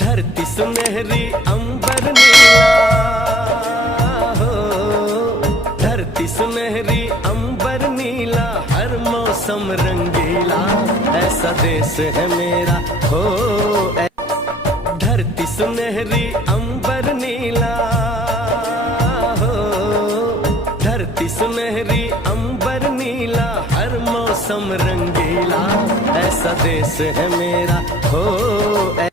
धरती सुनहरी अंबर नीला हो, धरती सुनहरी अंबर नीला, हर मौसम रंगीला, ऐसा देश है मेरा हो। धरती सुनहरी अंबर नीला हो, धरती सुनहरी अंबर नीला, हर मौसम रंगीला, ऐसा देश है मेरा हो।